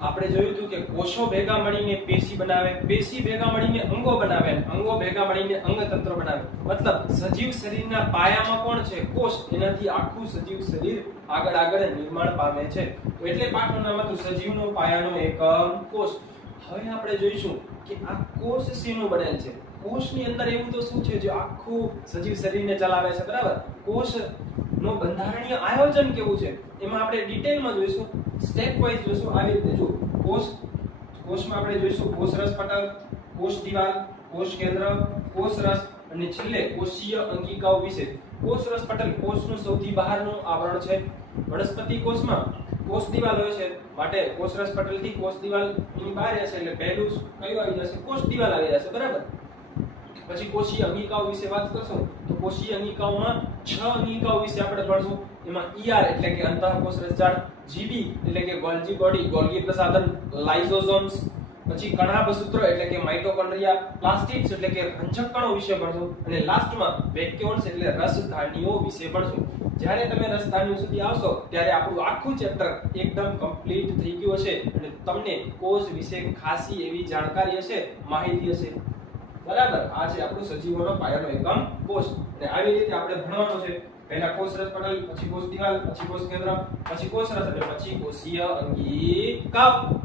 આપણે જોયું હતું કે કોષો ભેગા મળીને પેશી બનાવે, પેશી ભેગા મળીને અંગો બનાવે, અંગો ભેગા મળીને અંગતંત્ર બનાવે. મતલબ સજીવ શરીરના પાયામાં કોણ છે? કોષ. એનાથી આખું સજીવ શરીર આગળ નિર્માણ પામે છે. તો એટલે પાઠનું નામ હતું સજીવનો પાયાનો એકમ કોષ. હવે આપણે જોઈશું કે આ કોષ શેનું બનેલ છે. કોષની અંદર એવું તો શું છે જે આખું સજીવ શરીરને ચલાવે છે, બરાબર? કોષ નો બંધારણીય આયોજન કેવું છે એમાં આપણે ડિટેલમાં જોઈશું, સ્ટેપ વાઇઝ જોઈશું. આવી રીતે જો કોષમાં આપણે જોઈશું કોષરસ પટલ, કોષ દિવાલ, કોષ કેન્દ્ર, કોષરસ અને છેલ્લે કોષીય અંગિકાઓ વિશે. કોષરસ પટલ કોષનું સૌથી બહારનું આવરણ છે. વનસ્પતિ કોષમાં કોષ દિવાલ હોય છે, માટે કોષરસ પટલથી કોષ દિવાલ ની બહાર હશે એટલે પહેલું કયું આવી જશે? કોષ દિવાલ આવી જશે, બરાબર? પછી કોષીય અંગિકાઓ વિશે વાત કરશું તો કોષીય અંગિકાઓમાં 6 અંગિકાઓ વિશે આપણે ભણશું. એમાં ER એટલે કે અંતઃકોષ રસજાળ, GB એટલે કે ગોલ્જી બોડી, ગોલ્ગી પ્રસાધન, લાઇસોસોમ્સ, પછી કણાભસૂત્રો એટલે કે માઇટોકોન્ડ્રિયા, પ્લાસ્ટિડ્સ એટલે કે રંજક કણો વિશે ભણશું અને લાસ્ટમાં વેક્યુલ્સ એટલે રસધાનીઓ વિશે ભણશું. જ્યારે તમે રસધાનીઓ સુધી આવશો ત્યારે આપણું આખું ચેપ્ટર એકદમ કમ્પ્લીટ થઈ ગયું હશે અને તમને કોષ વિશે ખાસી એવી જાણકારી હશે, માહિતી હશે, બરાબર? આ છે આપણું સજીવોનો પાયાનો એકમ કોષ. અને આવી રીતે આપણે ભણવાનું છે. પહેલા કોષરસ પટલ, પછી કોષ દિવાલ, પછી કોષ કેન્દ્ર, પછી કોષરસ અને પછી કોષીય અંગિકાઓ.